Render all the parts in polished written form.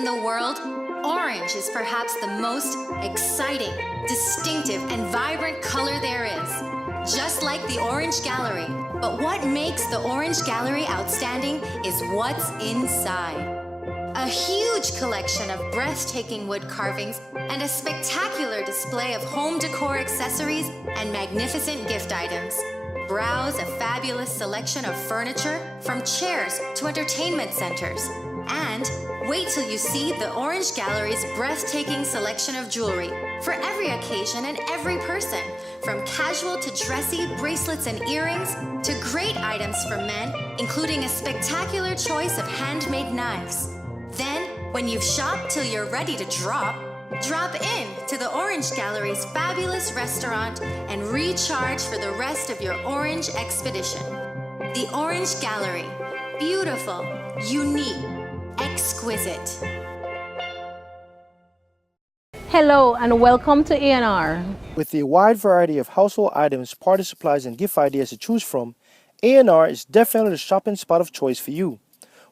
in the world, orange is perhaps the most exciting, distinctive, and vibrant color there is. Just like the Orange Gallery. But what makes the Orange Gallery outstanding is what's inside. A huge collection of breathtaking wood carvings and a spectacular display of home decor accessories and magnificent gift items. Browse a fabulous selection of furniture, from chairs to entertainment centers. And wait till you see the Orange Gallery's breathtaking selection of jewelry for every occasion and every person, from casual to dressy bracelets and earrings to great items for men, including a spectacular choice of handmade knives. Then, when you've shopped till you're ready to drop in to the Orange Gallery's fabulous restaurant and recharge for the rest of your orange expedition. The Orange Gallery. Beautiful, unique, exquisite. Hello and welcome to A&R. With a wide variety of household items, party supplies, and gift ideas to choose from, A&R is definitely the shopping spot of choice for you.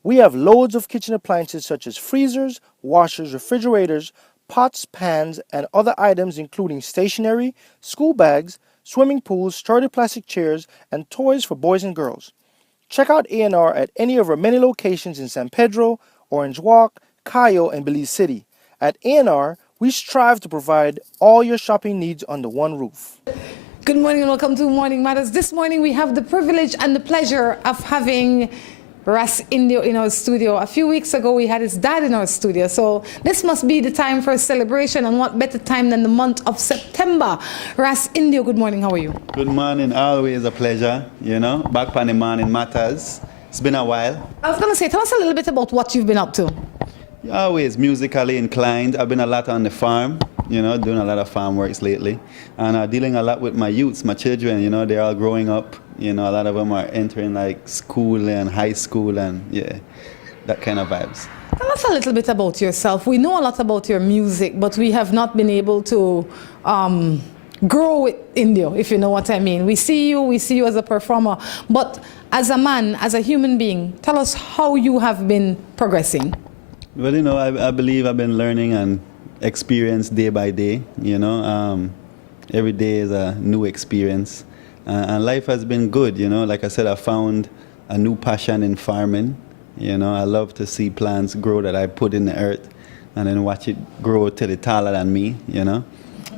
We have loads of kitchen appliances such as freezers, washers, refrigerators, pots, pans, and other items including stationery, school bags, swimming pools, sturdy plastic chairs, and toys for boys and girls. Check out A&R at any of our many locations in San Pedro, Orange Walk, Cayo, and Belize City. At A&R, we strive to provide all your shopping needs under one roof. Good morning and welcome to Morning Matters. This morning we have the privilege and the pleasure of having Ras Indio in our studio. A few weeks ago we had his dad in our studio, so this must be the time for a celebration, and what better time than the month of September. Ras Indio, good morning, how are you? Good morning, always a pleasure, back on the Morning Matters. It's been a while. I was going to say, tell us a little bit about what you've been up to. Always musically inclined. I've been a lot on the farm, doing a lot of farm works lately, and dealing a lot with my youths, my children, they're all growing up. A lot of them are entering like school and high school and that kind of vibes. Tell us a little bit about yourself. We know a lot about your music, but we have not been able to grow with Indio, if you know what I mean. We see you as a performer, but as a man, as a human being, tell us how you have been progressing. Well, I believe I've been learning and experience day by day, every day is a new experience. And life has been good, Like I said, I found a new passion in farming. I love to see plants grow that I put in the earth and then watch it grow till it's taller than me,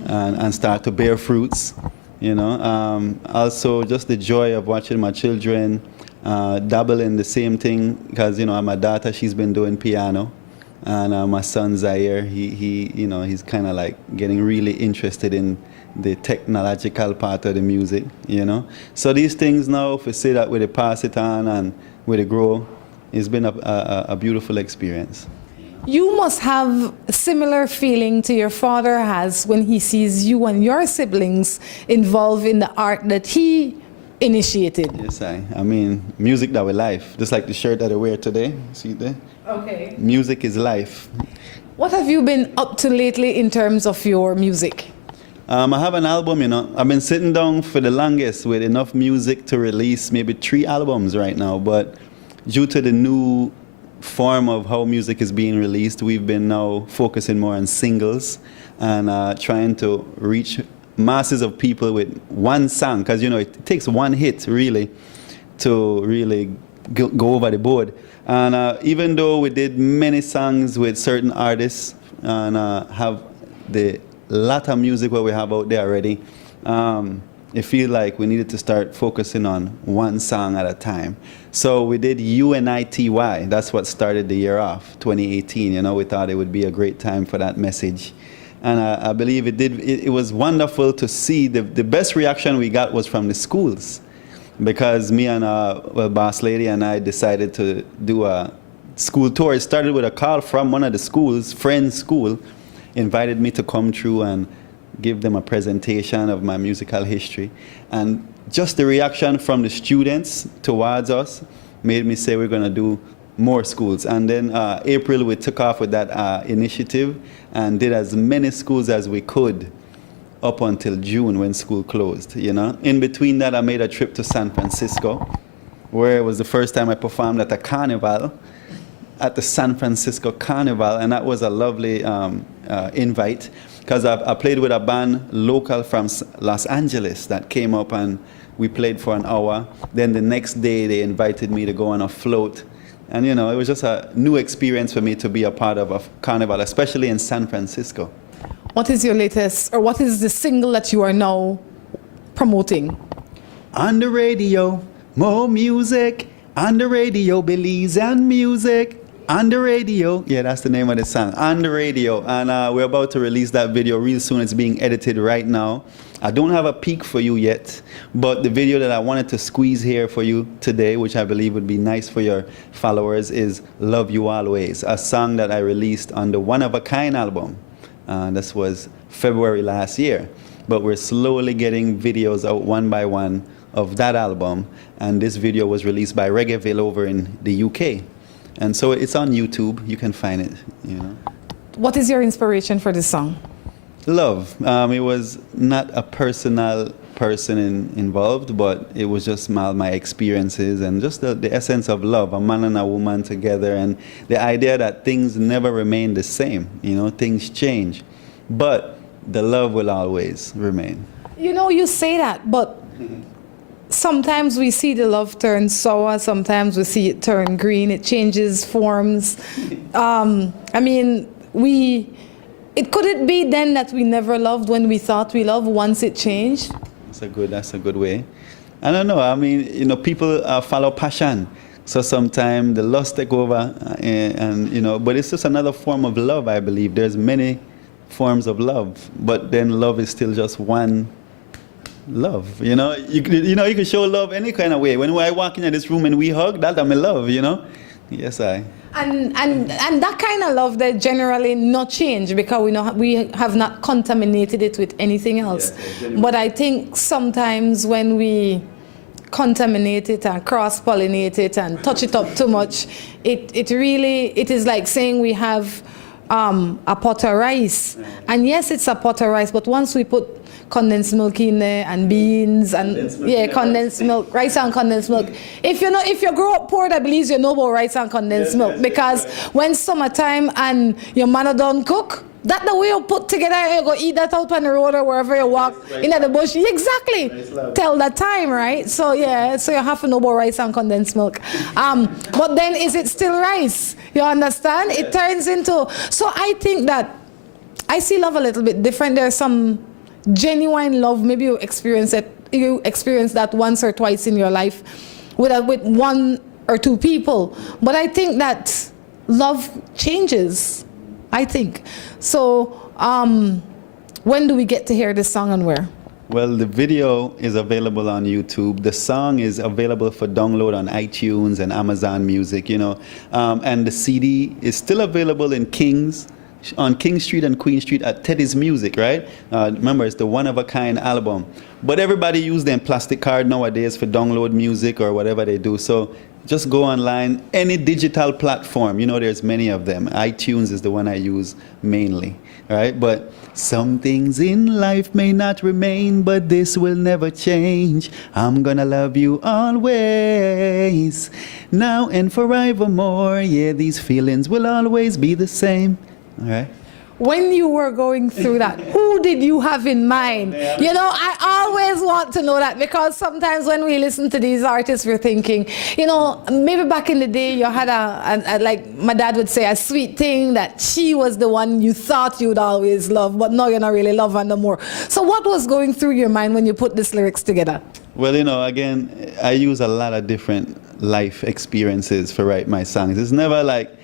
and start to bear fruits, Also, just the joy of watching my children dabble in the same thing because, my daughter, she's been doing piano. And my son Zaire, he's kind of like getting really interested in the technological part of the music, So these things now, if we say that we pass it on and we grow, it's been a beautiful experience. You must have a similar feeling to your father has when he sees you and your siblings involved in the art that he initiated. Yes, I mean, music that we life, just like the shirt that I wear today, see there? Okay. Music is life. What have you been up to lately in terms of your music? I have an album, I've been sitting down for the longest with enough music to release maybe 3 albums right now, but due to the new form of how music is being released, we've been now focusing more on singles and trying to reach masses of people with one song, because it takes one hit really to really go over the board. And even though we did many songs with certain artists and have the lot of music what we have out there already, it feels like we needed to start focusing on one song at a time. So we did UNITY. That's what started the year off, 2018. We thought it would be a great time for that message. And I believe it did. It was wonderful to see. The best reaction we got was from the schools, because me and Boss Lady and I decided to do a school tour. It started with a call from one of the schools, friend's school, invited me to come through and give them a presentation of my musical history. And just the reaction from the students towards us made me say we're going to do more schools. And then April, we took off with that initiative and did as many schools as we could up until June when school closed, In between that, I made a trip to San Francisco, where it was the first time I performed at a carnival. at the San Francisco Carnival, and that was a lovely invite, because I played with a band local from Los Angeles that came up, and we played for an hour. Then the next day they invited me to go on a float. And you know, it was just a new experience for me to be a part of a carnival, especially in San Francisco. What is your latest, or what is the single that you are now promoting? On the radio, more music. On the radio, Belize and music. On the radio. Yeah, that's the name of the song. On the radio. And we're about to release that video real soon. It's being edited right now. I don't have a peek for you yet, but the video that I wanted to squeeze here for you today, which I believe would be nice for your followers, is Love You Always, a song that I released on the One of a Kind album. This was February last year. But we're slowly getting videos out one by one of that album. And this video was released by Reggaeville over in the UK. And so it's on YouTube. You can find it, you know. What is your inspiration for this song? Love. It was not a personal person involved, but it was just my experiences and just the essence of love, a man and a woman together, and the idea that things never remain the same. You know, things change, but the love will always remain. You know, you say that, but sometimes we see the love turn sour, sometimes we see it turn green, it changes forms. I mean, could it be then that we never loved when we thought we loved once it changed? That's a good way. I don't know. I mean, you know, people follow passion. So sometimes the lust take over, and you know, but it's just another form of love, I believe. There's many forms of love, but then love is still just one love. You know, you can show love any kind of way. When I walk into this room and we hug, that's my love, you know? Yes, I. And that kind of love that generally not change because we have not contaminated it with anything else. Yes, but I think sometimes when we contaminate it and cross-pollinate it and touch it up too much, it is like saying we have a pot of rice. And yes, it's a pot of rice, but once we put condensed milk in there and beans and condensed milk, rice and condensed milk. If you grow up poor, I believe you know about rice and condensed milk, because when summertime and your mother don't cook, that the way you put together, you go eat that out on the road or wherever you walk, in the bush. Exactly. Tell that time, right? So yeah, so you have to know about rice and condensed milk. But then is it still rice? You understand? It turns into, so I think that I see love a little bit different. There's some genuine love. Maybe you experience that once or twice in your life with one or two people. But I think that love changes. I think. So when do we get to hear this song and where? Well, the video is available on YouTube. The song is available for download on iTunes and Amazon Music, you know. And the CD is still available on King Street and Queen Street at Teddy's Music, right? Remember, it's the One of a Kind album. But everybody use them plastic card nowadays for download music or whatever they do. So just go online, any digital platform. You know, there's many of them. iTunes is the one I use mainly, right? But some things in life may not remain, but this will never change. I'm gonna love you always, now and forevermore. Yeah, these feelings will always be the same. All right. When you were going through that, who did you have in mind? You know, I always want to know that, because sometimes when we listen to these artists, we're thinking, you know, maybe back in the day you had a like my dad would say, a sweet thing that she was the one you thought you'd always love, but now you're not really love her no more. So what was going through your mind when you put these lyrics together? Well, you know, again, I use a lot of different life experiences to write my songs. It's never like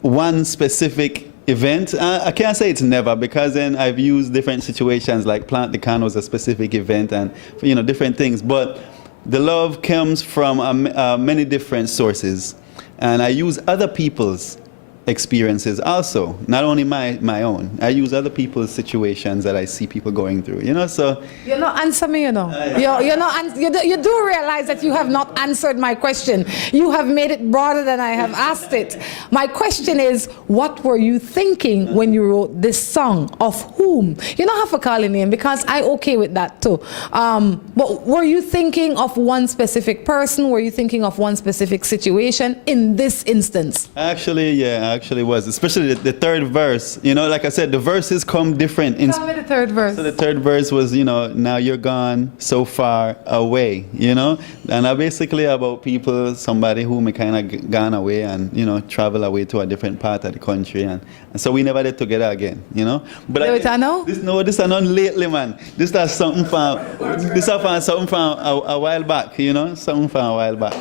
one specific event. I can't say it's never, because then I've used different situations, like Plant the Can was a specific event, and you know, different things. But the love comes from many different sources, and I use other people's experiences also, not only my own. I use other people's situations that I see people going through, you know, so. You're not answering me, you know. You're not, you do realize that you have not answered my question. You have made it broader than I have asked it. My question is, what were you thinking when you wrote this song? Of whom? You don't have to call a name because I okay with that too. But were you thinking of one specific person? Were you thinking of one specific situation in this instance? Actually, yeah, I actually was, especially the third verse. You know, like I said, the verses come different. Tell me the third verse. So the third verse was, you know, now you're gone so far away, you know, and I basically about people, somebody who may kind of gone away and, you know, travel away to a different part of the country, and so we never did together again, you know. But Do it now? this is not lately, man. This is something from a while back, you know, something from a while back.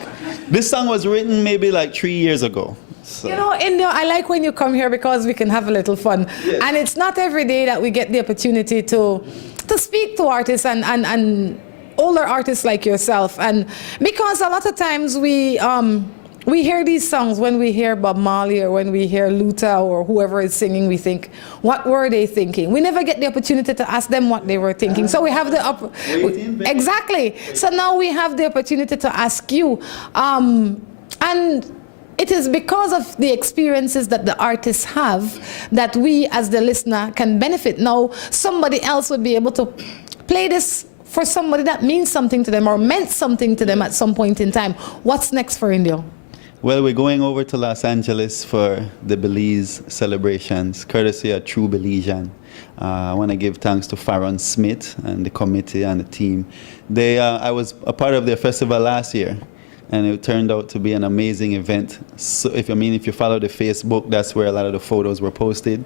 This song was written maybe like 3 years ago. So. You know, Indio, I like when you come here because we can have a little fun. Yes. And it's not every day that we get the opportunity to speak to artists and older artists like yourself. And because a lot of times we hear these songs when we hear Bob Marley or when we hear Luther or whoever is singing, we think, what were they thinking? We never get the opportunity to ask them what they were thinking. So we have the exactly. So now we have the opportunity to ask you. And it is because of the experiences that the artists have that we as the listener can benefit. Now, somebody else would be able to play this for somebody that means something to them or meant something to them at some point in time. What's next for Indio? Well, we're going over to Los Angeles for the Belize celebrations, courtesy of True Belizean. I want to give thanks to Farron Smith and the committee and the team. I was a part of their festival last year, and it turned out to be an amazing event. So if you follow the Facebook, that's where a lot of the photos were posted.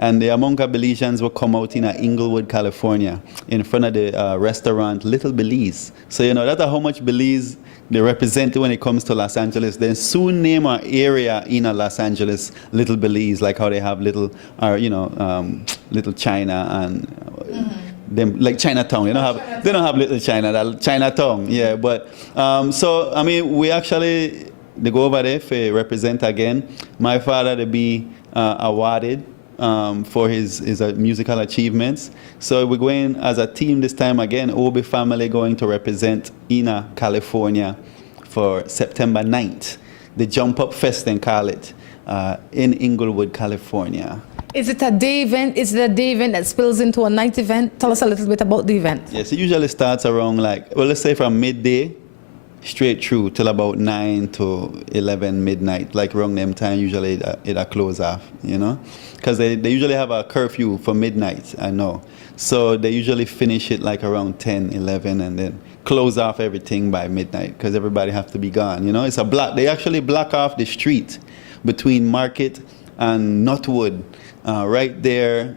And the Amonga Belizeans will come out in Inglewood, California, in front of the restaurant Little Belize. So, you know, that's how much Belize they represent when it comes to Los Angeles. Then soon name an area in Los Angeles Little Belize, like how they have Little China and them like Chinatown. They don't have Little China, Chinatown. Yeah, but so I mean, they go over there for represent again. My father to be awarded for his musical achievements. So we're going as a team this time again. Obi family going to represent Ina, California for September 9th. The Jump Up Fest, they call it, in Inglewood, California. Is it a day event? Is it a day event that spills into a night event? Tell us a little bit about the event. Yes, it usually starts around let's say from midday straight through till about 9 to 11 midnight, like around them time usually it'll close off, you know, because they usually have a curfew for midnight, I know, so they usually finish it like around 10, 11 and then close off everything by midnight because everybody have to be gone, you know. It's a block. They actually block off the street between Market and Nutwood, right there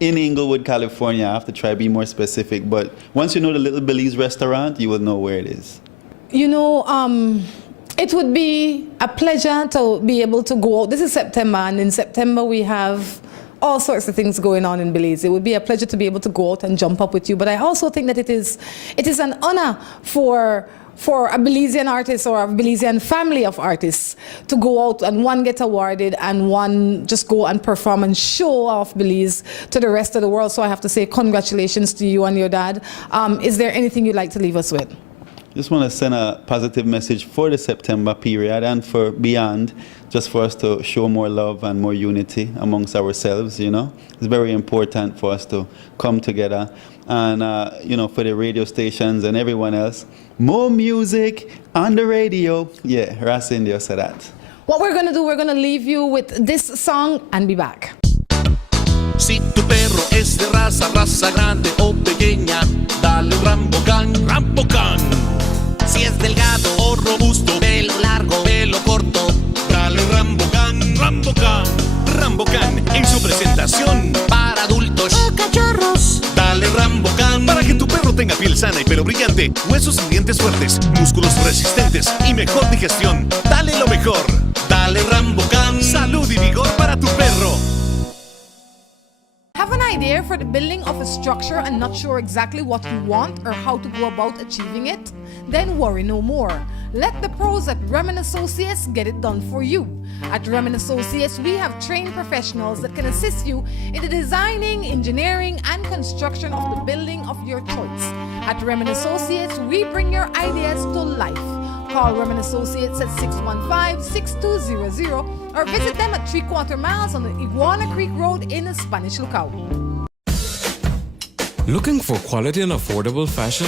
in Inglewood, California. I have to try to be more specific, but once you know the Little Belize restaurant, you will know where it is. You know, it would be a pleasure to be able to go out. This is September, and in September we have all sorts of things going on in Belize. It would be a pleasure to be able to go out and jump up with you. But I also think that it is an honor for a Belizean artist or a Belizean family of artists to go out and one get awarded and one just go and perform and show off Belize to the rest of the world. So I have to say congratulations to you and your dad. Is there anything you'd like to leave us with? Just want to send a positive message for the September period and for beyond, just for us to show more love and more unity amongst ourselves, you know. It's very important for us to come together and, you know, for the radio stations and everyone else. More music on the radio. Yeah, Ras Indio said that. What we're going to do, we're going to leave you with this song and be back. Si tu perro es de raza grande o pequeña, dale un Rambocán, Rambocán. Si es delgado o robusto, pelo largo, pelo corto, dale un Rambocán, Rambocán, Rambocán. En su presentación para adultos o cachorros, dale Rambocán. Para que tu perro tenga piel sana y pelo brillante, huesos y dientes fuertes, músculos resistentes y mejor digestión, dale lo mejor. Dale Rambocán, salud y vigor para tu perro. Have an idea for the building of a structure and not sure exactly what you want or how to go about achieving it? Then worry no more. Let the pros at Remen Associates get it done for you. At Remen Associates, we have trained professionals that can assist you in the designing, engineering, and construction of the building of your choice. At Remen Associates, we bring your ideas to life. Call Remen Associates at 615-6200 or visit them at 3/4 miles on the Iguana Creek Road in the Spanish Lookout. Looking for quality and affordable fashion?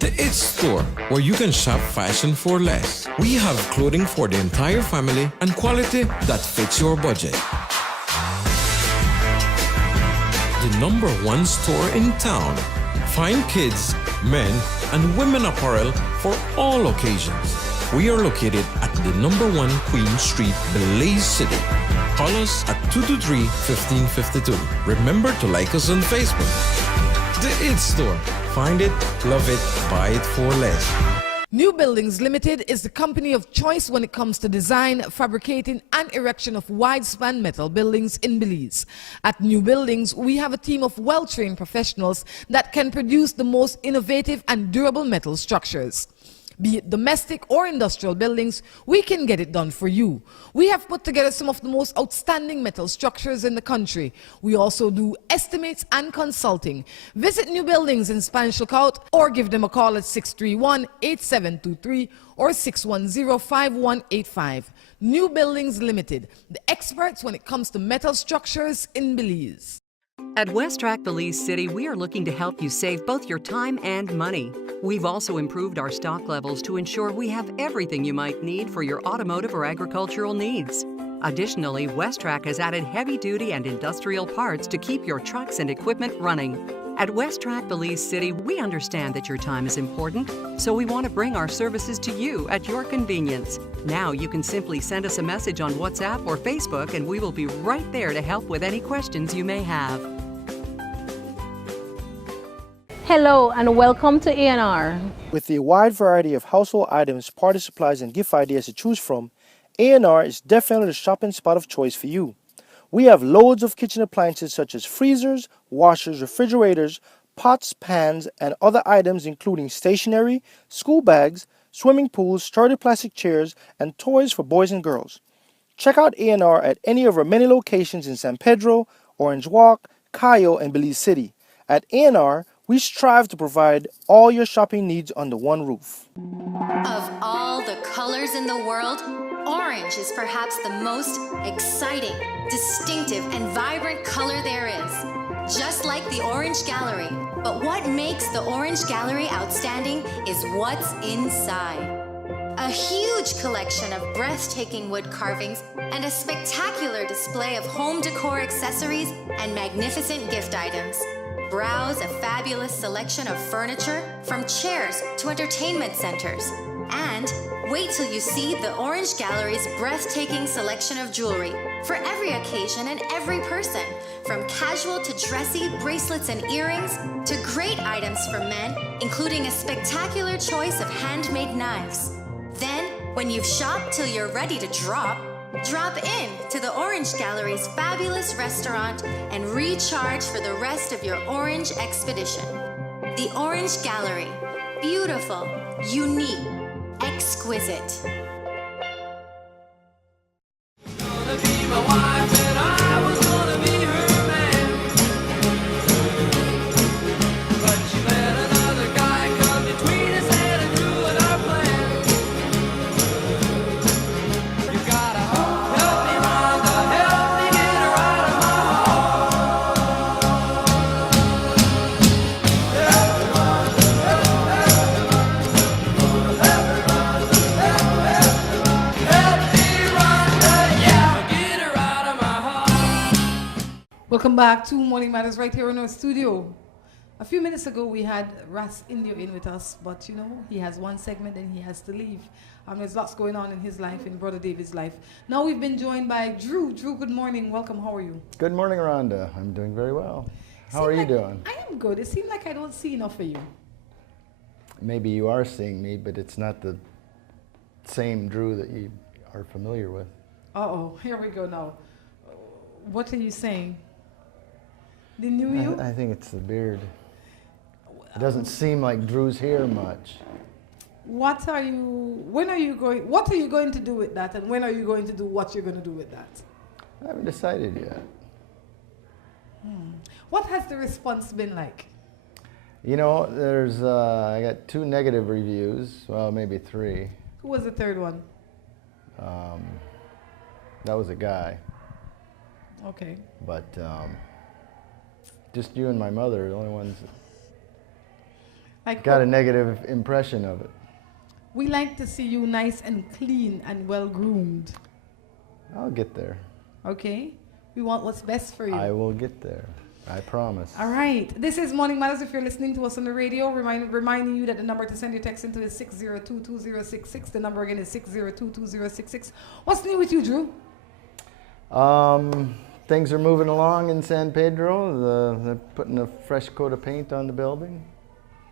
The It Store, where you can shop fashion for less. We have clothing for the entire family and quality that fits your budget. The #1 store in town. Find kids, men, and women apparel for all occasions. We are located at the #1 Queen Street, Belize City. Call us at 223-1552. Remember to like us on Facebook. The It Store. Find it, love it, buy it for less. New Buildings Limited is the company of choice when it comes to design, fabricating, and erection of wide-span metal buildings in Belize. At New Buildings, we have a team of well-trained professionals that can produce the most innovative and durable metal structures. Be it domestic or industrial buildings, we can get it done for you. We have put together some of the most outstanding metal structures in the country. We also do estimates and consulting. Visit New Buildings in Spanish Lookout or give them a call at 631-8723 or 610-5185. New Buildings Limited, the experts when it comes to metal structures in Belize. At WestTrack Belize City, we are looking to help you save both your time and money. We've also improved our stock levels to ensure we have everything you might need for your automotive or agricultural needs. Additionally, WestTrack has added heavy-duty and industrial parts to keep your trucks and equipment running. At WestTrack Belize City, we understand that your time is important, so we want to bring our services to you at your convenience. Now you can simply send us a message on WhatsApp or Facebook, and we will be right there to help with any questions you may have. Hello and welcome to A&R. With a wide variety of household items, party supplies, and gift ideas to choose from, A&R is definitely the shopping spot of choice for you. We have loads of kitchen appliances such as freezers, washers, refrigerators, pots, pans, and other items including stationery, school bags, swimming pools, sturdy plastic chairs, and toys for boys and girls. Check out A&R at any of our many locations in San Pedro, Orange Walk, Cayo, and Belize City. At A&R, we strive to provide all your shopping needs under one roof. Of all the colors in the world, orange is perhaps the most exciting, distinctive, and vibrant color there is. Just like the Orange Gallery. But what makes the Orange Gallery outstanding is what's inside. A huge collection of breathtaking wood carvings and a spectacular display of home decor accessories and magnificent gift items. Browse a fabulous selection of furniture, from chairs to entertainment centers. And wait till you see the Orange Gallery's breathtaking selection of jewelry for every occasion and every person, from casual to dressy bracelets and earrings to great items for men, including a spectacular choice of handmade knives. Then, when you've shopped till you're ready to drop in to the Orange Gallery's fabulous restaurant and recharge for the rest of your orange expedition. The Orange Gallery. Beautiful, unique, exquisite. Welcome back to Morning Matters right here in our studio. A few minutes ago, we had Ras Indio in with us, but you know, he has one segment and he has to leave. There's lots going on in his life, in Brother David's life. Now we've been joined by Drew. Drew, good morning. Welcome. How are you? Good morning, Rhonda. I'm doing very well. How are you doing? I am good. It seems like I don't see enough of you. Maybe you are seeing me, but it's not the same Drew that you are familiar with. Uh-oh, here we go now. What are you saying? The new you? I think it's the beard. It doesn't seem like Drew's here much. What are you going to do with that, and when are you going to do what you're going to do with that? I haven't decided yet. What has the response been like? You know, I got 2 negative reviews, well, maybe 3. Who was the third one? That was a guy, Okay. but just you and my mother are the only ones that Like, got a negative impression of it. we like to see you nice and clean and well groomed. I'll get there. Okay? We want what's best for you. I will get there. I promise. All right. This is Morning Matters. If you're listening to us on the radio, reminding you that the number to send your text into is 6022066. The number again is 6022066. What's new with you, Drew? Things are moving along in San Pedro. They're putting a fresh coat of paint on the building.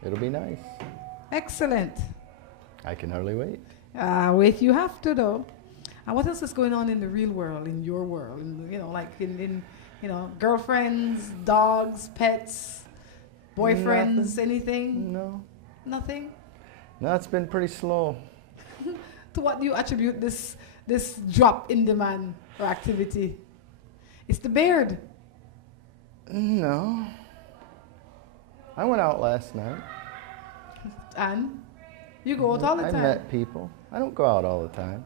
It'll be nice. Excellent. I can hardly wait. Wait, you have to, though. And what else is going on in the real world, in your world? In girlfriends, dogs, pets, boyfriends, anything? No. Nothing? No, it's been pretty slow. To what do you attribute this drop in demand or activity? It's the beard. No. I went out last night. And you go out all the time. I met people. I don't go out all the time.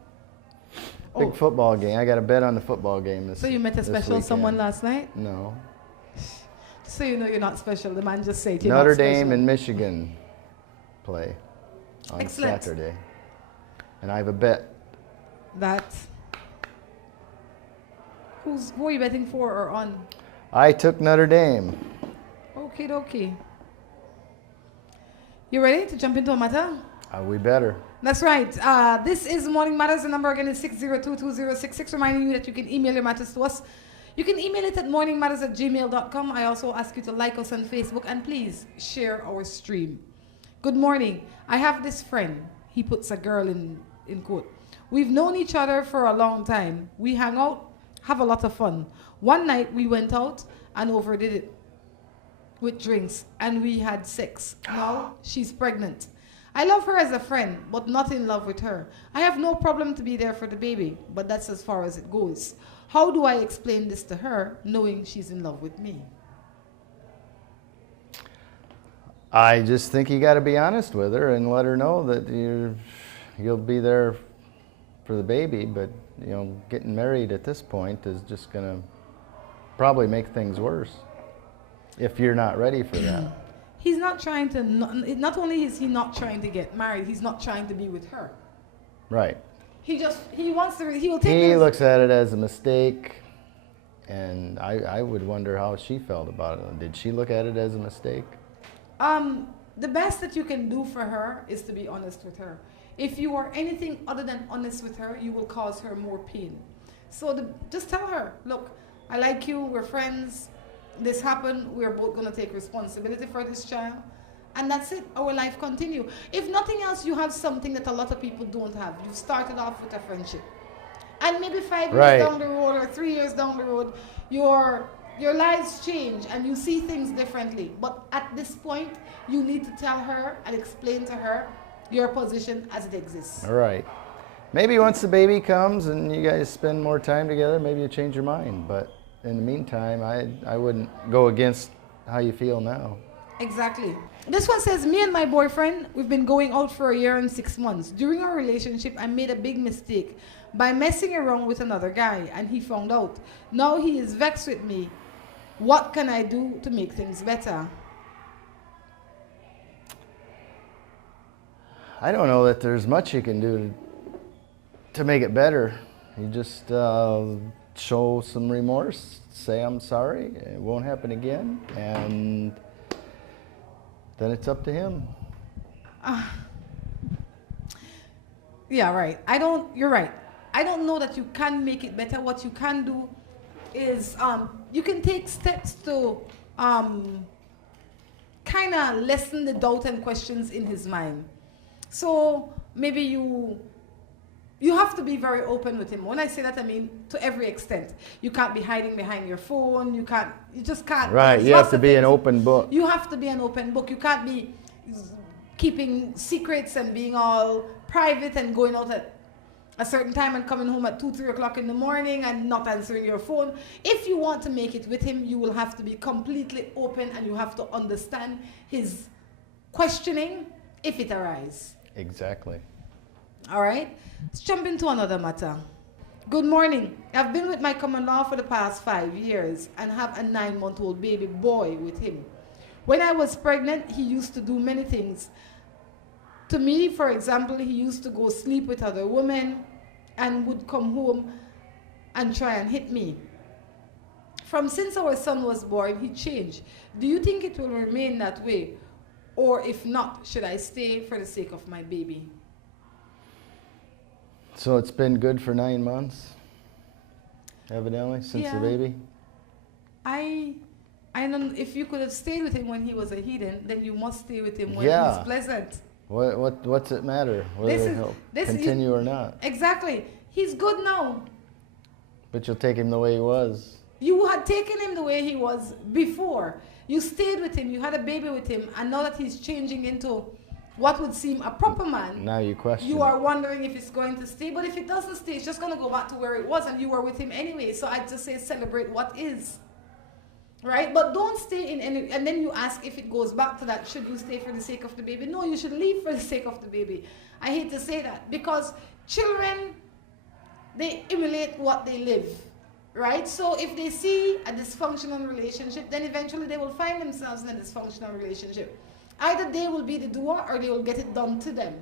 Big Oh. football game. I got a bet on the football game this So you met a this special weekend. someone last night? No. So you know you're not special. The man just said you're Notre not special. Dame and Michigan play on Excellent. Saturday. And I have a bet. That. Who are you betting for or on? I took Notre Dame. Okay. You ready to jump into a matter? We better. That's right. This is Morning Matters. The number again is 6022066. Reminding you that you can email your matters to us. You can email it at morningmatters@gmail.com. I also ask you to like us on Facebook and please share our stream. Good morning. I have this friend. He puts a girl in quote. We've known each other for a long time. We hang out, have a lot of fun. One night we went out and overdid it with drinks and we had sex. Now she's pregnant. I love her as a friend, but not in love with her. I have no problem to be there for the baby, but that's as far as it goes. How do I explain this to her, knowing she's in love with me? I just think you got to be honest with her and let her know that you'll be there for the baby, but getting married at this point is just going to probably make things worse if you're not ready for that. He's not trying to, not only is he not trying to get married, he's not trying to be with her. Right. He wants to, he will take He this- looks at it as a mistake, and I would wonder how she felt about it. Did she look at it as a mistake? The best that you can do for her is to be honest with her. If you are anything other than honest with her, you will cause her more pain. So just tell her, look, I like you, we're friends, this happened, we're both going to take responsibility for this child, and that's it, our life continue. If nothing else, you have something that a lot of people don't have. You've started off with a friendship. And maybe 5 years down the road or 3 years down the road, your lives change and you see things differently. But at this point, you need to tell her and explain to her your position as it exists. All right. Maybe once the baby comes and you guys spend more time together, maybe you change your mind. But in the meantime, I wouldn't go against how you feel now. Exactly. This one says, me and my boyfriend, we've been going out for 1 year and 6 months. During our relationship, I made a big mistake by messing around with another guy, and he found out. Now he is vexed with me. What can I do to make things better? I don't know that there's much you can do to make it better. You just show some remorse, say I'm sorry, it won't happen again, and then it's up to him. Yeah, right. You're right. I don't know that you can make it better. What you can do is you can take steps to kind of lessen the doubt and questions in his mind. So maybe you you have to be very open with him. When I say that, I mean to every extent. You can't be hiding behind your phone. You just can't. Right, you have to be an open book. You have to be an open book. You can't be keeping secrets and being all private and going out at a certain time and coming home at 2, 3 o'clock in the morning and not answering your phone. If you want to make it with him, you will have to be completely open and you have to understand his questioning if it arises. Exactly. All right, let's jump into another matter. Good morning. I've been with my common law for the past 5 years and have a 9-month-old baby boy with him. When I was pregnant, he used to do many things. To me, for example, he used to go sleep with other women and would come home and try and hit me. Since our son was born, he changed. Do you think it will remain that way? Or if not, should I stay for the sake of my baby? So it's been good for 9 months, evidently, since the baby? I don't. If you could have stayed with him when he was a heathen, then you must stay with him when he's pleasant. What's it matter whether he'll continue or not? Exactly. He's good now. But you'll take him the way he was. You had taken him the way he was before. You stayed with him. You had a baby with him, and now that he's changing into what would seem a proper man, now you question. You are wondering if it's going to stay. But if it doesn't stay, it's just going to go back to where it was, and you were with him anyway. So I just say celebrate what is. Right? But don't stay in any, and then you ask if it goes back to that, should you stay for the sake of the baby? No, you should leave for the sake of the baby. I hate to say that because children, they emulate what they live. Right? So if they see a dysfunctional relationship, then eventually they will find themselves in a dysfunctional relationship. Either they will be the doer or they will get it done to them.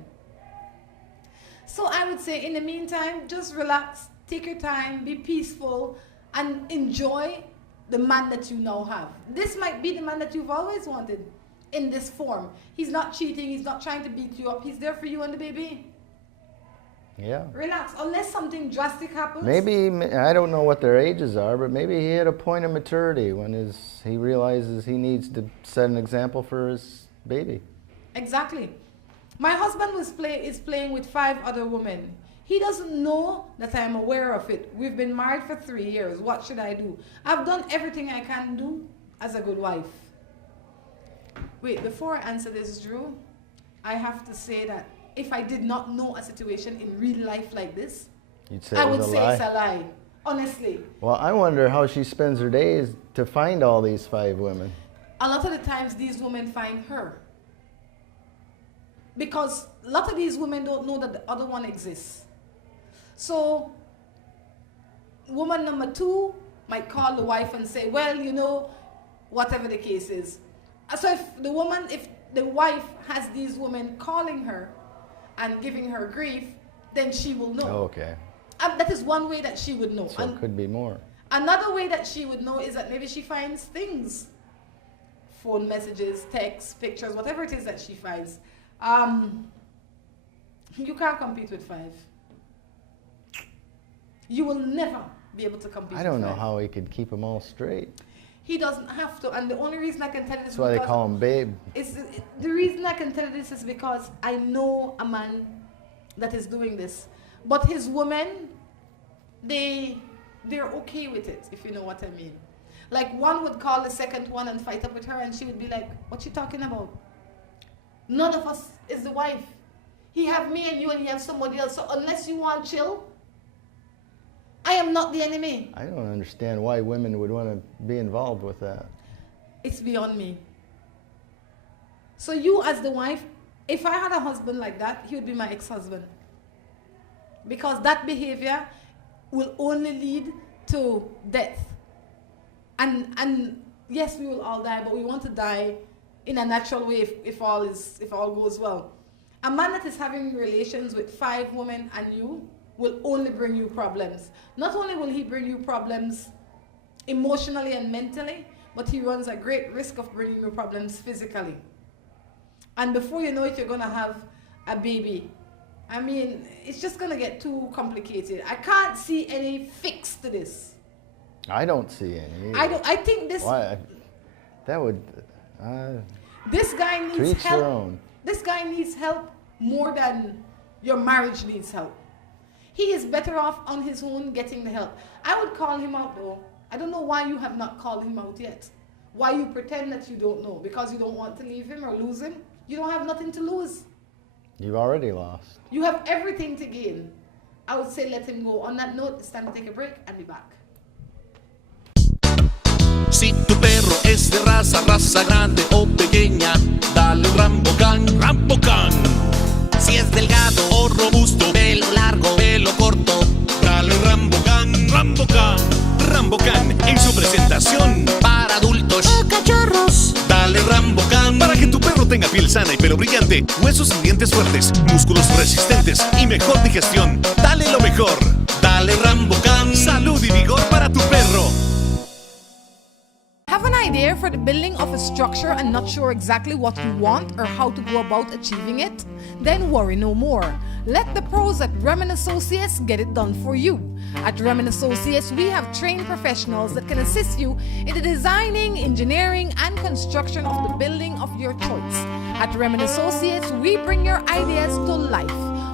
So I would say in the meantime, just relax, take your time, be peaceful, and enjoy the man that you now have. This might be the man that you've always wanted in this form. He's not cheating, he's not trying to beat you up, he's there for you and the baby. Yeah. Relax, unless something drastic happens. Maybe, I don't know what their ages are, but maybe he hit a point of maturity when he realizes he needs to set an example for his baby. Exactly. My husband is playing with 5 other women. He doesn't know that I am aware of it. We've been married for 3 years. What should I do? I've done everything I can do as a good wife. Wait, before I answer this, Drew, I have to say that if I did not know a situation in real life like this, I would say it's a lie. Honestly. Well, I wonder how she spends her days to find all these 5 women. A lot of the times these women find her. Because a lot of these women don't know that the other one exists. So, woman number 2 might call the wife and say, well, you know, whatever the case is. So if the wife has these women calling her and giving her grief, then she will know. Okay. And that is one way that she would know. So it could be more. Another way that she would know is that maybe she finds things. Phone messages, texts, pictures, whatever it is that she finds. You can't compete with 5. You will never be able to compete with 5. I don't know how he could keep them all straight. He doesn't have to, and the only reason I can tell you this is why they call him babe. The reason I can tell you this is because I know a man that is doing this. But his women, they're okay with it, if you know what I mean. Like one would call the second one and fight up with her and she would be like, what you talking about? None of us is the wife. He have me and you and he have somebody else. So unless you want chill, I am not the enemy. I don't understand why women would want to be involved with that. It's beyond me. So you as the wife, if I had a husband like that, he would be my ex-husband. Because that behavior will only lead to death. And yes, we will all die, but we want to die in a natural way if all goes well. A man that is having relations with 5 women and you will only bring you problems. Not only will he bring you problems emotionally and mentally, but he runs a great risk of bringing you problems physically. And before you know it, you're going to have a baby. I mean, it's just going to get too complicated. I can't see any fix to this. I don't see any. I think this... Why? That would... this guy needs to each help. their own. This guy needs help more than your marriage needs help. He is better off on his own getting the help. I would call him out though. I don't know why you have not called him out yet. Why you pretend that you don't know? Because you don't want to leave him or lose him? You don't have nothing to lose. You've already lost. You have everything to gain. I would say let him go. On that note, it's time to take a break and be back. Si tu perro es de raza grande o pequeña, dale un Rambocán, Rambocán. Si es delgado o robusto, pelo largo, pelo corto, dale un Rambocán, Rambocán. Rambocán en su presentación para adultos o cachorros. Dale Rambocán para que tu perro tenga piel sana y pelo brillante, huesos y dientes fuertes, músculos resistentes y mejor digestión. Dale lo mejor. Dale Rambocán. Salud y vigor para tu perro. Have an idea for the building of a structure and not sure exactly what you want or how to go about achieving it? Then worry no more. Let the pros at Remen Associates get it done for you. At Remen Associates, we have trained professionals that can assist you in the designing, engineering, and construction of the building of your choice. At Remen Associates, we bring your ideas to life.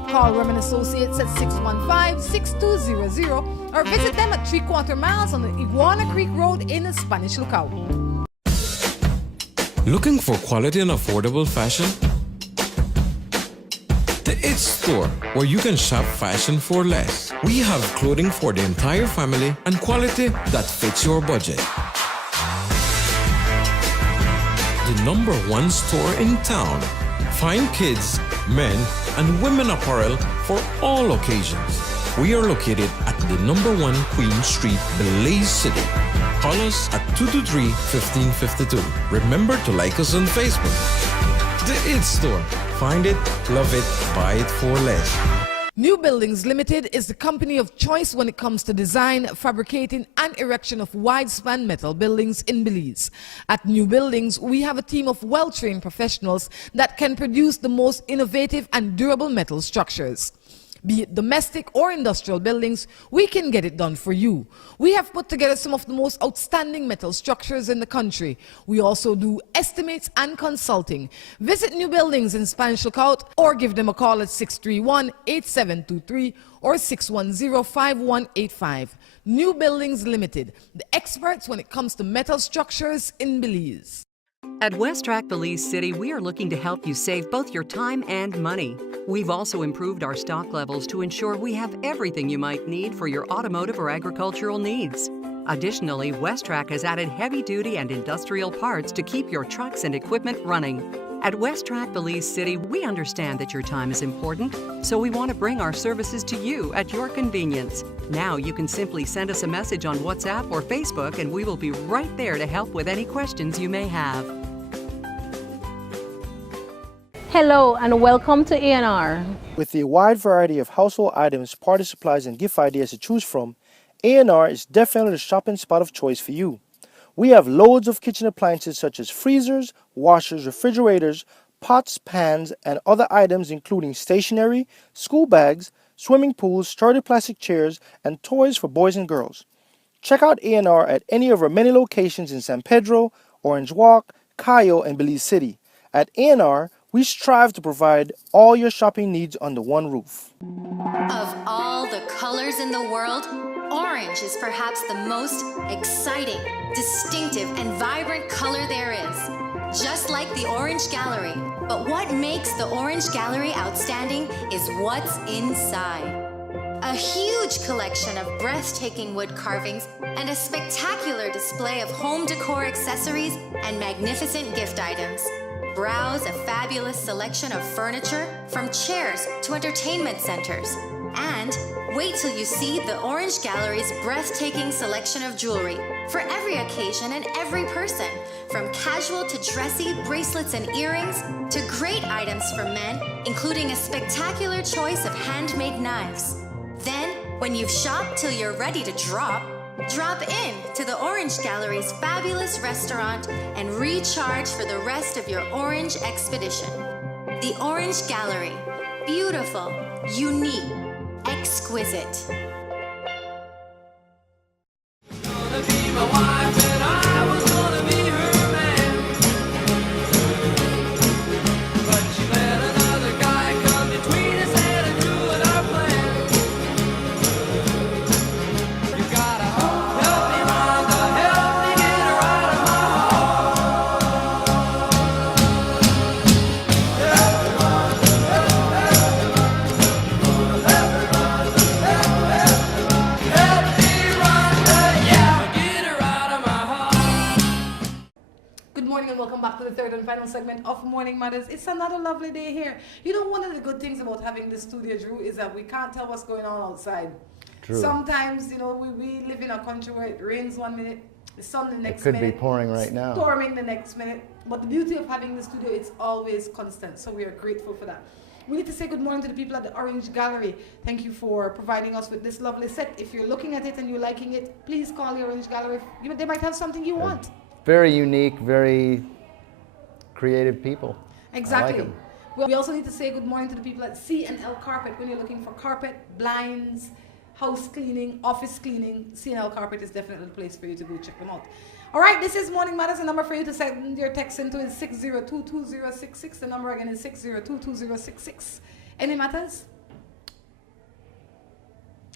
Call Remen Associates at 615-6200 or visit them at 3/4 miles on the Iguana Creek Road in the Spanish Lookout. Looking for quality and affordable fashion? The It Store, where you can shop fashion for less. We have clothing for the entire family and quality that fits your budget. The #1 store in town. Fine kids, men, and women apparel for all occasions. We are located at the #1 Queen Street, Belize City. Call us at 223-1552. Remember to like us on Facebook. The It Store. Find it, love it, buy it for less. New Buildings Limited is the company of choice when it comes to design, fabricating, and erection of wide-span metal buildings in Belize. At New Buildings, we have a team of well-trained professionals that can produce the most innovative and durable metal structures. Be it domestic or industrial buildings, we can get it done for you. We have put together some of the most outstanding metal structures in the country. We also do estimates and consulting. Visit New Buildings in Spanish Lookout or give them a call at 631-8723 or 610-5185. New Buildings Limited, the experts when it comes to metal structures in Belize. At WestTrack Belize City, we are looking to help you save both your time and money. We've also improved our stock levels to ensure we have everything you might need for your automotive or agricultural needs. Additionally, WestTrack has added heavy-duty and industrial parts to keep your trucks and equipment running. At WestTrack Belize City, we understand that your time is important, so we want to bring our services to you at your convenience. Now you can simply send us a message on WhatsApp or Facebook and we will be right there to help with any questions you may have. Hello and welcome to A&R. With a wide variety of household items, party supplies, and gift ideas to choose from, A&R is definitely the shopping spot of choice for you. We have loads of kitchen appliances such as freezers, washers, refrigerators, pots, pans, and other items including stationery, school bags, swimming pools, sturdy plastic chairs, and toys for boys and girls. Check out A&R at any of our many locations in San Pedro, Orange Walk, Cayo, and Belize City. At A&R, we strive to provide all your shopping needs under one roof. Of all the colors in the world, orange is perhaps the most exciting, distinctive, and vibrant color there is. Just like the Orange Gallery. But what makes the Orange Gallery outstanding is what's inside. A huge collection of breathtaking wood carvings and a spectacular display of home decor accessories and magnificent gift items. Browse a fabulous selection of furniture, from chairs to entertainment centers. And wait till you see the Orange Gallery's breathtaking selection of jewelry for every occasion and every person, from casual to dressy bracelets and earrings to great items for men, including a spectacular choice of handmade knives. Then, when you've shopped till you're ready to drop in to the Orange Gallery's fabulous restaurant and recharge for the rest of your orange expedition. The Orange Gallery. Beautiful, unique, exquisite. and final segment of Morning Matters. It's another lovely day here. You know, one of the good things about having this studio, Drew, is that we can't tell what's going on outside. True. Sometimes, you know, we live in a country where it rains 1 minute, the sun the next It could minute. be pouring right now. Storming the next minute. But the beauty of having the studio, it's always constant. So we are grateful for that. We need to say good morning to the people at the Orange Gallery. Thank you for providing us with this lovely set. If you're looking at it and you're liking it, please call the Orange Gallery. They might have something you want. Very unique, very creative people. Exactly. I like 'em. We also need to say good morning to the people at C&L Carpet. When you're looking for carpet, blinds, house cleaning, office cleaning, C&L Carpet is definitely the place for you to go check them out. All right, this is Morning Matters. The number for you to send your text into is 6022066. The number again is 6022066. Any matters?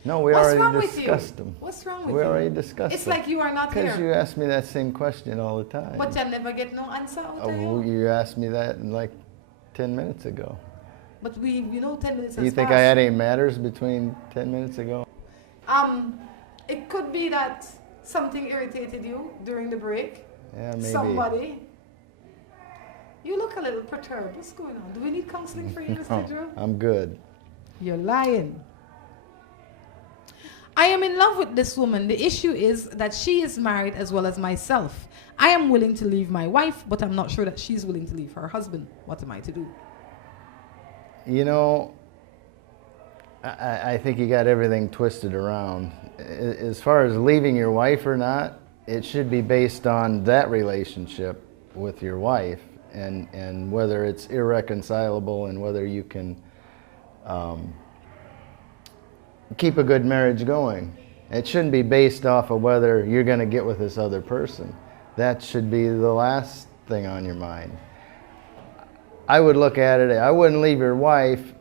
No, we What's already wrong with you? discussed them. What's wrong with We you? already discussed It's them. like you are not Because here. you ask me that same question all the time. But I never get no answer out of Oh, you. you asked me that like 10 minutes ago. But we, 10 minutes has You think passed. I had any matters between 10 minutes ago? It could be that something irritated you during the break. Yeah, maybe. Somebody. You look a little perturbed. What's going on? Do we need counseling for you, Mr. Drew? I'm good. You're lying. I am in love with this woman. The issue is that she is married as well as myself. I am willing to leave my wife, but I'm not sure that she's willing to leave her husband. What am I to do? You know, I think you got everything twisted around. As far as leaving your wife or not, it should be based on that relationship with your wife and whether it's irreconcilable and whether you can keep a good marriage going. It shouldn't be based off of whether you're going to get with this other person. That should be the last thing on your mind. I would look at it, I wouldn't leave your wife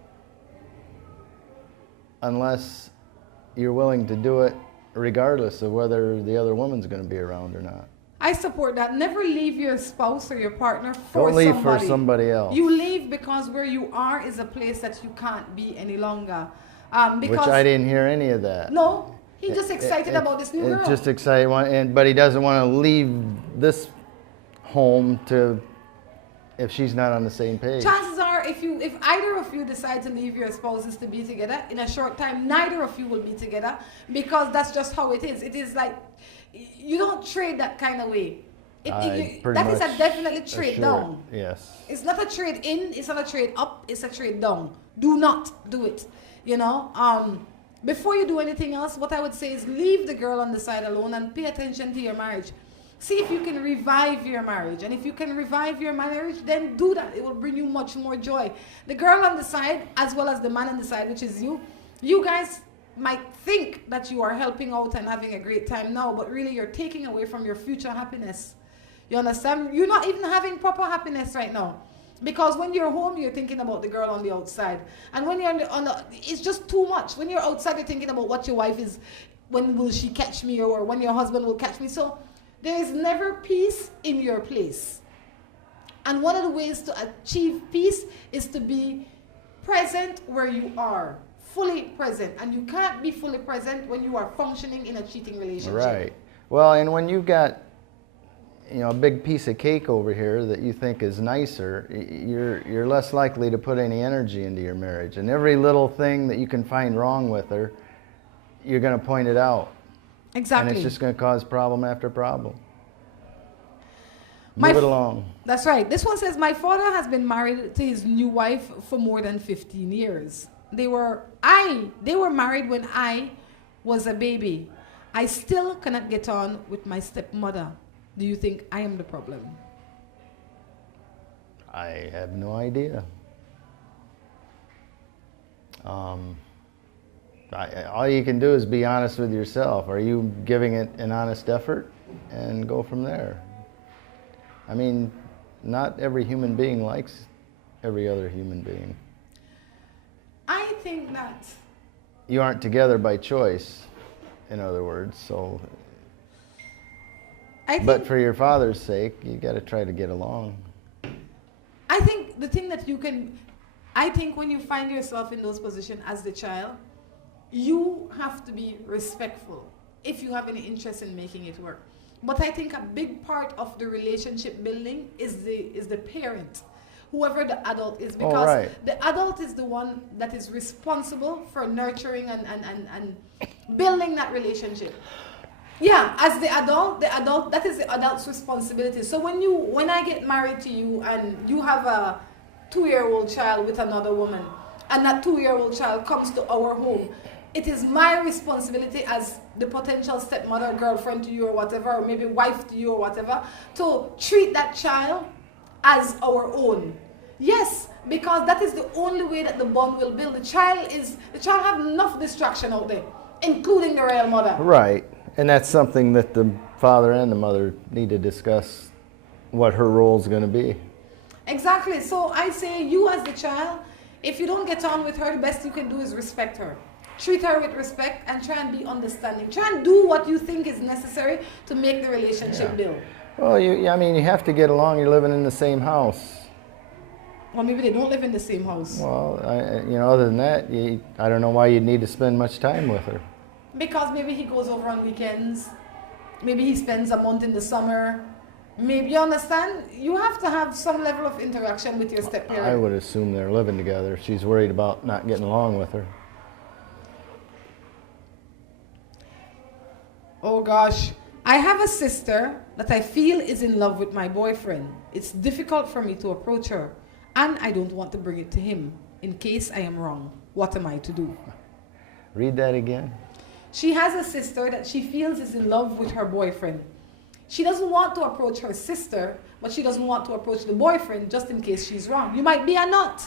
unless you're willing to do it regardless of whether the other woman's going to be around or not. I support that. Never leave your spouse or your partner for Don't leave somebody. for somebody else. You leave because where you are is a place that you can't be any longer. Which I didn't hear any of that. No, he's just excited about this new girl. Just excited, but he doesn't want to leave this home if she's not on the same page. Chances are, if either of you decide to leave your spouses to be together, in a short time, neither of you will be together because that's just how it is. It is like, you don't trade that kind of way. That is a definitely trade down. Yes. It's not a trade in, it's not a trade up, it's a trade down. Do not do it. You know, before you do anything else, what I would say is leave the girl on the side alone and pay attention to your marriage. See if you can revive your marriage. And if you can revive your marriage, then do that. It will bring you much more joy. The girl on the side, as well as the man on the side, which is you guys might think that you are helping out and having a great time now, but really you're taking away from your future happiness. You understand? You're not even having proper happiness right now. Because when you're home, you're thinking about the girl on the outside. And when you're it's just too much. When you're outside, you're thinking about what your wife is, when will she catch me, or when your husband will catch me. So there is never peace in your place. And one of the ways to achieve peace is to be present where you are, fully present. And you can't be fully present when you are functioning in a cheating relationship. Right. Well, and when you've got a big piece of cake over here that you think is nicer, you're less likely to put any energy into your marriage. And every little thing that you can find wrong with her, you're going to point it out. Exactly. And it's just going to cause problem after problem. Move it along. That's right. This one says, my father has been married to his new wife for more than 15 years. They were married when I was a baby. I still cannot get on with my stepmother. Do you think I am the problem? I have no idea. All you can do is be honest with yourself. Are you giving it an honest effort? And go from there. I mean, not every human being likes every other human being. I think that You aren't together by choice, in other words, so... But for your father's sake, you got to try to get along. I think the thing that I think when you find yourself in those positions as the child, you have to be respectful if you have any interest in making it work. But I think a big part of the relationship building is the parent, whoever the adult is, because right. the adult is the one that is responsible for nurturing and building that relationship. Yeah, as the adult, that is the adult's responsibility. So when I get married to you and you have a 2-year-old child with another woman, and that 2-year-old child comes to our home, it is my responsibility as the potential stepmother, girlfriend to you or whatever, or maybe wife to you or whatever, to treat that child as our own. Yes, because that is the only way that the bond will build. The child have enough distraction out there, including the real mother. Right. And that's something that the father and the mother need to discuss, what her role is going to be. Exactly. So I say, you as the child, if you don't get on with her, the best you can do is respect her. Treat her with respect and try and be understanding. Try and do what you think is necessary to make the relationship build. Well, you have to get along. You're living in the same house. Well, maybe they don't live in the same house. Well, other than that, I don't know why you'd need to spend much time with her. Because maybe he goes over on weekends. Maybe he spends a month in the summer. Maybe, you understand? You have to have some level of interaction with your step-parent. I would assume they're living together. She's worried about not getting along with her. Oh gosh. I have a sister that I feel is in love with my boyfriend. It's difficult for me to approach her, and I don't want to bring it to him. In case I am wrong, what am I to do? Read that again. She has a sister that she feels is in love with her boyfriend. She doesn't want to approach her sister, but she doesn't want to approach the boyfriend just in case she's wrong. You might be a nut.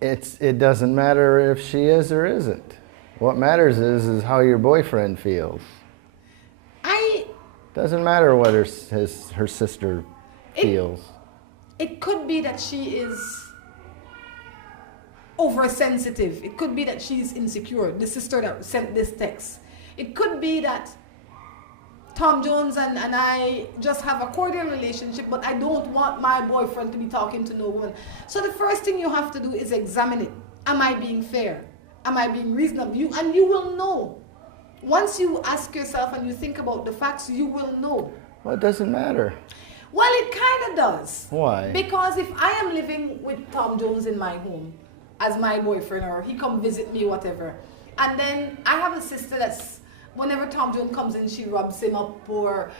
It doesn't matter if she is or isn't. What matters is how your boyfriend feels. Doesn't matter what her sister feels. It could be that she is oversensitive. It could be that she's insecure, the sister that sent this text. It could be that Tom Jones and I just have a cordial relationship, but I don't want my boyfriend to be talking to no woman. So the first thing you have to do is examine it. Am I being fair? Am I being reasonable? And you will know. Once you ask yourself and you think about the facts, you will know. Well, it doesn't matter. Well, it kind of does. Why? Because if I am living with Tom Jones in my home as my boyfriend, or he come visit me, whatever, and then I have a sister that's, whenever Tom Jones comes in, she rubs him up, or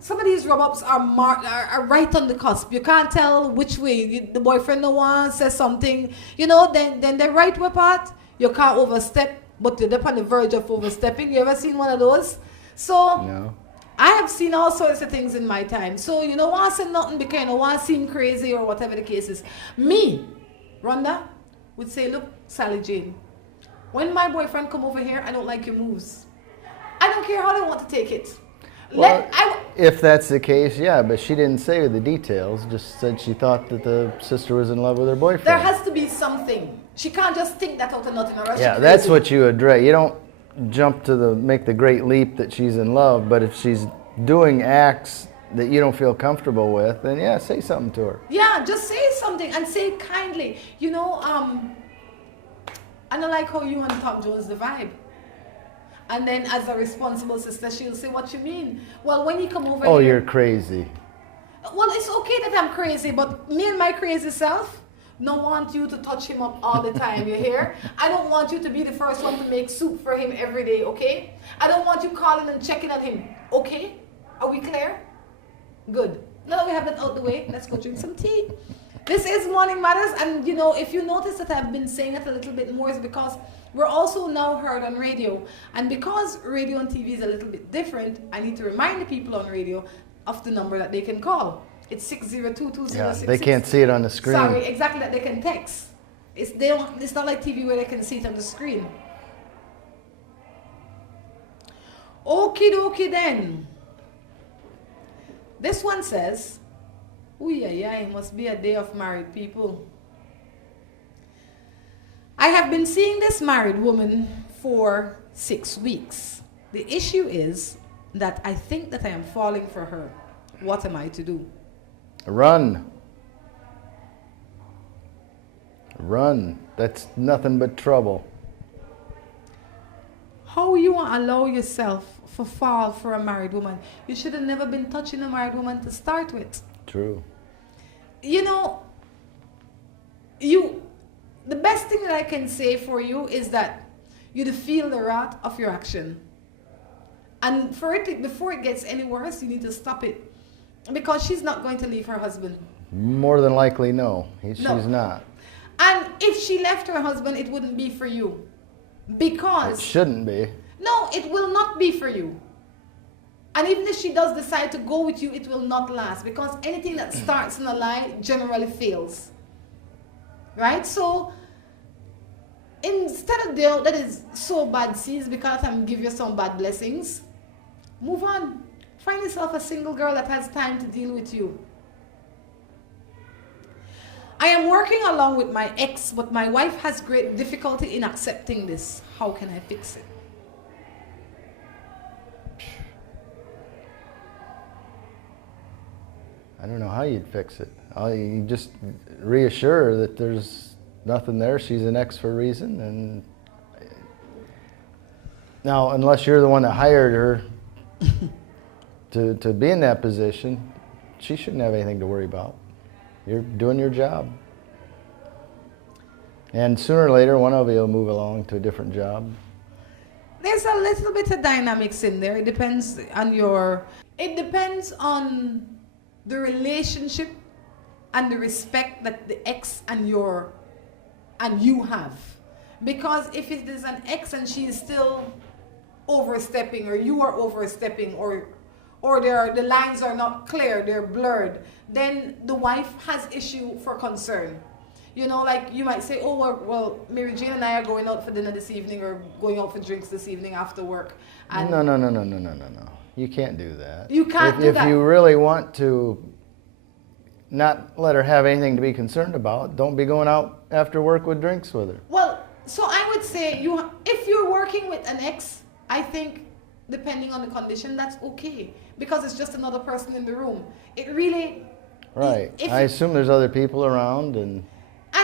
some of these rub-ups are right on the cusp. You can't tell which way. The boyfriend no one says something, then they're right apart. You can't overstep, but you're on the verge of overstepping. You ever seen one of those? So no. I have seen all sorts of things in my time. So you don't want to say nothing because you don't want to seem crazy or whatever the case is. Me, Rhonda, would say, look, Sally Jane, when my boyfriend come over here, I don't like your moves. I don't care how they want to take it. Well, if that's the case, yeah, but she didn't say the details, just said she thought that the sister was in love with her boyfriend. There has to be something. She can't just think that out of nothing. Yeah, that's what you address. You don't jump to make the great leap that she's in love, but if she's doing acts that you don't feel comfortable with, then yeah, say something to her. Yeah, just say something and say it kindly. I don't like how you and Tom Jones the vibe. And then as a responsible sister, she'll say, what you mean? Well, when you come over here... Oh, you're crazy. Well, it's okay that I'm crazy, but me and my crazy self don't want you to touch him up all the time, you hear? I don't want you to be the first one to make soup for him every day, okay? I don't want you calling and checking on him, okay? Are we clear? Good. Now that we have that out the way, let's go drink some tea. This is Morning Matters, and if you notice that I've been saying it a little bit more, is because we're also now heard on radio. And because radio and TV is a little bit different, I need to remind the people on radio of the number that they can call. It's 602-2066. Yeah, they can't see it on the screen. Sorry, exactly, that they can text. It's not like TV where they can see it on the screen. Okie dokie then. This one says, ooh, yeah, it must be a day of married people. I have been seeing this married woman for 6 weeks. The issue is that I think that I am falling for her. What am I to do? Run. Run. That's nothing but trouble. How you allow yourself fall for a married woman. You should have never been touching a married woman to start with. True. You know, the best thing that I can say for you is that you feel the wrath of your action. And before it gets any worse, you need to stop it. Because she's not going to leave her husband. More than likely, no. She's not. And if she left her husband, it wouldn't be for you. Because... It shouldn't be. No, it will not be for you. And even if she does decide to go with you, it will not last. Because anything that starts in a lie generally fails. Right? So, instead of that is so bad seeds because I'm give you some bad blessings, move on. Find yourself a single girl that has time to deal with you. I am working along with my ex, but my wife has great difficulty in accepting this. How can I fix it? I don't know how you'd fix it. You just reassure her that there's nothing there. She's an ex for a reason. And now, unless you're the one that hired her to be in that position, she shouldn't have anything to worry about. You're doing your job. And sooner or later, one of you will move along to a different job. There's a little bit of dynamics in there. It depends on the relationship and the respect that the ex and you have. Because if it is an ex and she is still overstepping, or you are overstepping, or the lines are not clear, they're blurred, then the wife has issue for concern. You know, like you might say, oh, well, Mary Jane and I are going out for dinner this evening, or going out for drinks this evening after work. And No. You can't do that. You can't do that. If you really want to not let her have anything to be concerned about, don't be going out after work with drinks with her. Well, so I would say if you're working with an ex, I think depending on the condition, that's okay. Because it's just another person in the room. It really... Right. I assume there's other people around and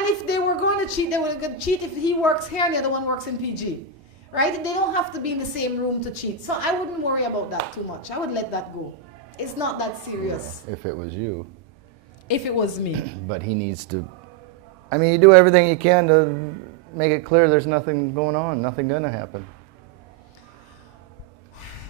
if they were going to cheat, they would going to cheat if he works here and the other one works in PG. Right? They don't have to be in the same room to cheat. So I wouldn't worry about that too much. I would let that go. It's not that serious. Yeah, if it was you. If it was me. But he needs to... I mean, you do everything you can to make it clear there's nothing going on, nothing going to happen.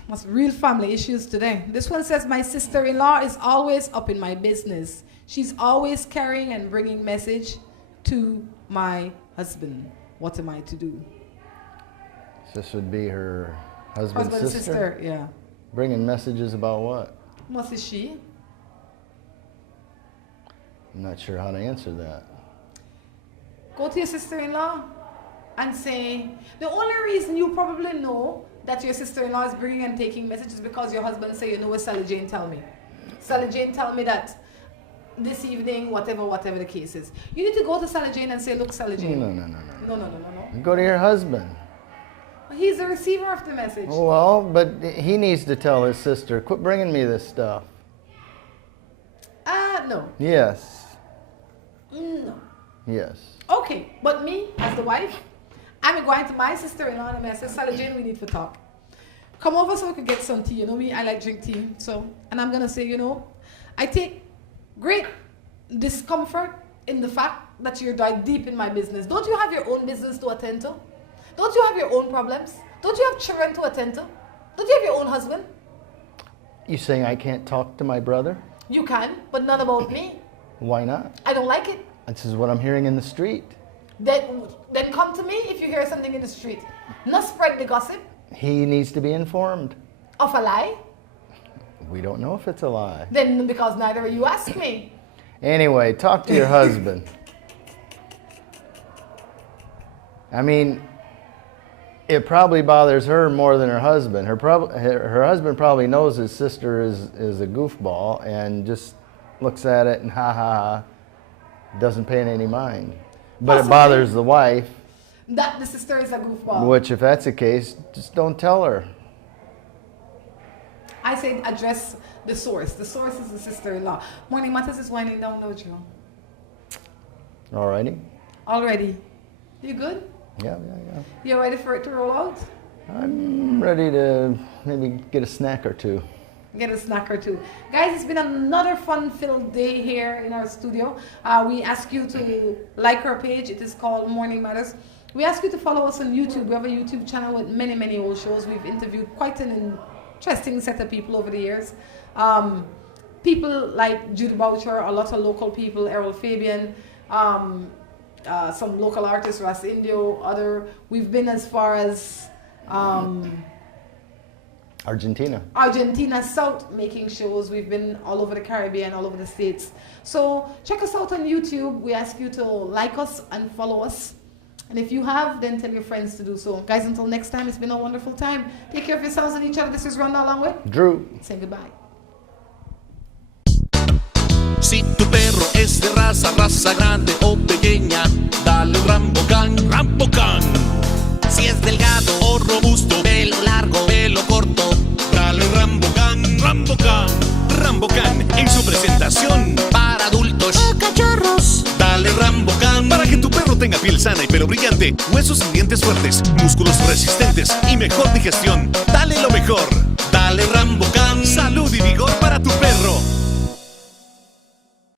That's real family issues today. This one says, my sister-in-law is always up in my business. She's always carrying and bringing message to my husband. What am I to do? This would be her husband's sister? Yeah. Bringing messages about what? What is she? I'm not sure how to answer that. Go to your sister-in-law and say, the only reason you probably know that your sister-in-law is bringing and taking messages because your husband say, you know what Sally Jane tell me. Sally Jane tell me that this evening, whatever the case is. You need to go to Sally Jane and say, look, Sally Jane. No. Go to your husband. He's the receiver of the message. Well, but he needs to tell his sister, quit bringing me this stuff. No. Yes. No. Yes. Okay, but me, as the wife, I'm going to my sister-in-law and I say, Sally Jane, we need to talk. Come over so we could get some tea. You know me, I like drink tea. And I'm going to say, you know, I take great discomfort in the fact that you're deep in my business. Don't you have your own business to attend to? Don't you have your own problems? Don't you have children to attend to? Don't you have your own husband? You saying I can't talk to my brother? You can, but not about me. Why not? I don't like it. This is what I'm hearing in the street. Then come to me if you hear something in the street. Not spread the gossip. He needs to be informed. Of a lie? We don't know if it's a lie. Then because neither of you asked me. Anyway, talk to your husband. I mean, it probably bothers her more than her husband. Her husband probably knows his sister is a goofball and just looks at it and ha, doesn't pay it any mind. But Possibly. It bothers the wife. That the sister is a goofball. Which, if that's the case, just don't tell her. I say address the source. The source is the sister-in-law. Morning Matters is winding down, no Joe. Alrighty. Already. You good? Yeah. You ready for it to roll out? I'm ready to maybe get a snack or two. Get a snack or two. Guys, it's been another fun-filled day here in our studio. We ask you to like our page. It is called Morning Matters. We ask you to follow us on YouTube. We have a YouTube channel with many, many old shows. We've interviewed quite an interesting set of people over the years. People like Judy Boucher, a lot of local people, Errol Fabian, some local artists, Ras Indio, we've been as far as Argentina South making shows. We've been all over the Caribbean, all over the States. So check us out on YouTube. We ask you to like us and follow us. And if you have, then tell your friends to do so. Guys, until next time, it's been a wonderful time. Take care of yourselves and each other. This is Rhonda along with Drew. Say goodbye. Si tu perro es de raza grande o pequeña, dale un Rambocan, Rambocan. Si es delgado o robusto, pelo largo, pelo corto, dale Rambocan, Rambocan. Rambocan en su presentación para adultos o cachorros. Dale Rambocan para que tu perro tenga piel sana y pelo brillante, huesos y dientes fuertes, músculos resistentes y mejor digestión. Dale lo mejor. Dale Rambocan. Salud y vigor para tu perro.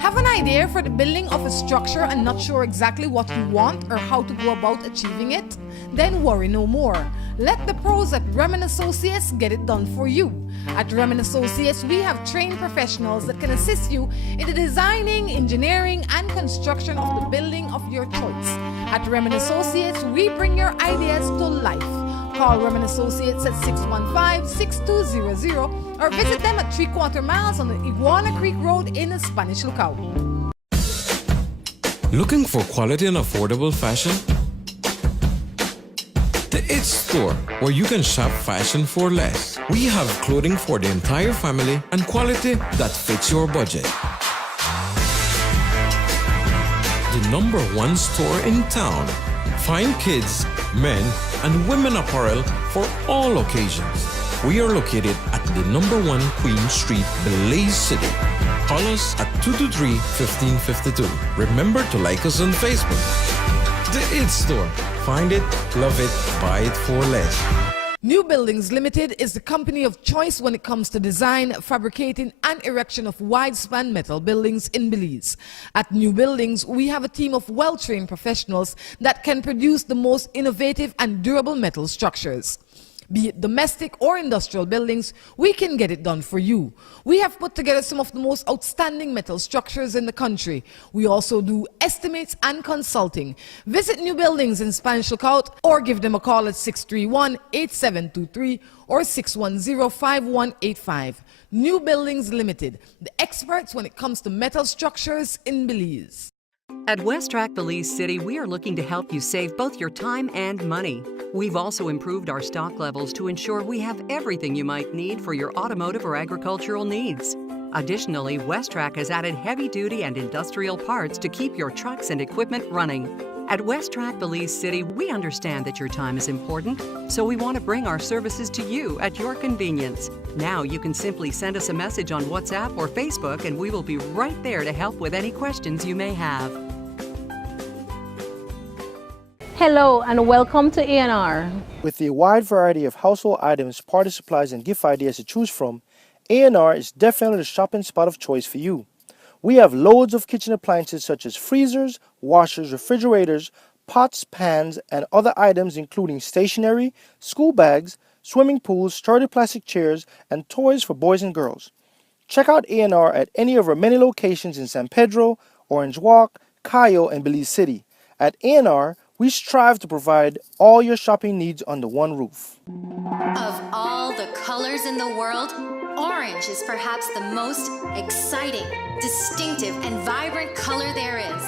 Have an idea for the building of a structure and not sure exactly what you want or how to go about achieving it? Then worry no more. Let the pros at Remen Associates get it done for you. At Remen Associates, we have trained professionals that can assist you in the designing, engineering, and construction of the building of your choice. At Remen Associates, we bring your ideas to life. Call Remen Associates at 615-6200 or visit them at 3/4 miles on the Iguana Creek Road in the Spanish Lookout. Looking for quality and affordable fashion? The It Store, where you can shop fashion for less. We have clothing for the entire family and quality that fits your budget. The #1 store in town. Fine kids, men, and women apparel for all occasions. We are located at the #1 Queen Street, Belize City. Call us at 223-1552. Remember to like us on Facebook. The It Store. Find it, love it, buy it for less. New Buildings Limited is the company of choice when it comes to design, fabricating, and erection of wide-span metal buildings in Belize. At New Buildings, we have a team of well-trained professionals that can produce the most innovative and durable metal structures. Be it domestic or industrial buildings, we can get it done for you. We have put together some of the most outstanding metal structures in the country. We also do estimates and consulting. Visit New Buildings in Spanish Lookout or give them a call at 631-8723 or 610-5185. New Buildings Limited, the experts when it comes to metal structures in Belize. At WestTrack Belize City, we are looking to help you save both your time and money. We've also improved our stock levels to ensure we have everything you might need for your automotive or agricultural needs. Additionally, WestTrack has added heavy-duty and industrial parts to keep your trucks and equipment running. At WestTrack Belize City, we understand that your time is important, so we want to bring our services to you at your convenience. Now you can simply send us a message on WhatsApp or Facebook, and we will be right there to help with any questions you may have. Hello and welcome to A&R. With a wide variety of household items, party supplies, and gift ideas to choose from, A&R is definitely the shopping spot of choice for you. We have loads of kitchen appliances such as freezers, washers, refrigerators, pots, pans, and other items including stationery, school bags, swimming pools, sturdy plastic chairs, and toys for boys and girls. Check out A&R at any of our many locations in San Pedro, Orange Walk, Cayo, and Belize City. At A&R, we strive to provide all your shopping needs under one roof. Of all the colors in the world, orange is perhaps the most exciting, distinctive, and vibrant color there is.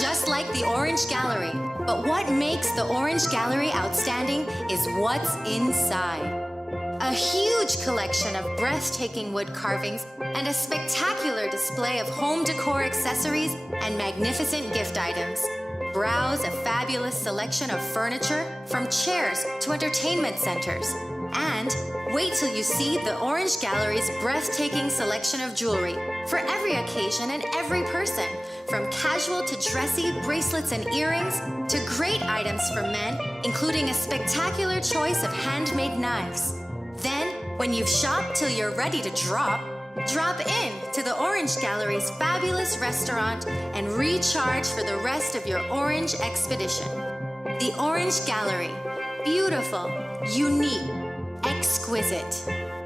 Just like the Orange Gallery. But what makes the Orange Gallery outstanding is what's inside. A huge collection of breathtaking wood carvings and a spectacular display of home decor accessories and magnificent gift items. Browse a fabulous selection of furniture, from chairs to entertainment centers. And wait till you see the Orange Gallery's breathtaking selection of jewelry for every occasion and every person, from casual to dressy bracelets and earrings to great items for men, including a spectacular choice of handmade knives. Then, when you've shopped till you're ready to drop in to the Orange Gallery's fabulous restaurant and recharge for the rest of your orange expedition. The Orange Gallery. Beautiful, unique, exquisite.